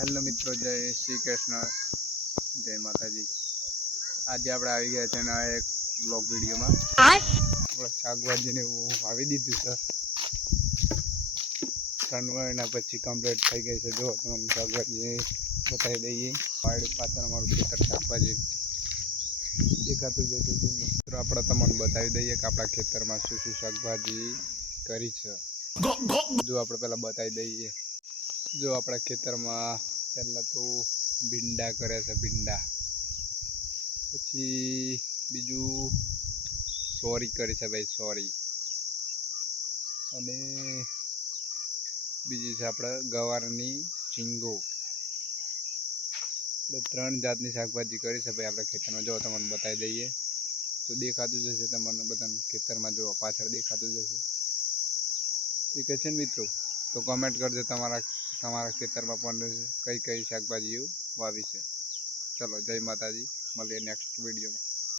Hello મિત્રો, જય શ્રી કૃષ્ણ, જય માતાજી। આજે આપણે આવી ગયા છે નવા એક બ્લોગ વિડીયોમાં। આપણે શાકભાજીને એવું વાવી દીધું છે। 3 મહિના પછી કમ્પ્લીટ થઈ ગઈ છે। જો તમને શાકભાજી બતાવી દઈએ। વાડી પાછળ અમારું ખેતર શાકભાજી દેખાતું જશે। મિત્રો આપણે તમને બતાવી દઈએ કે આપણા ખેતરમાં શું શું શાકભાજી કરી છે। જો આપણે પહેલાં બતાવી દઈએ। जो अपना खेतर में पहला तो भींडा करे छे, भींडा पछी बीजू सोरी करी छे भाई, सोरी अने बीजी छे आपणे गवारनी झींगो। 3 जातनी शाकभाजी करी छे भाई आपणे खेतर में। जो तमने बताई दईए तो देखातुं ज हशे तमने बधाने खेतर में। जो पाछळ देखातुं ज हशे ठीक है मित्रों। तो कमेंट करजो तमारा खेतर में पण कई कई शाकभाजी वावी छे। चलो, जय माताजी, मळीए नेक्स्ट विडियो में।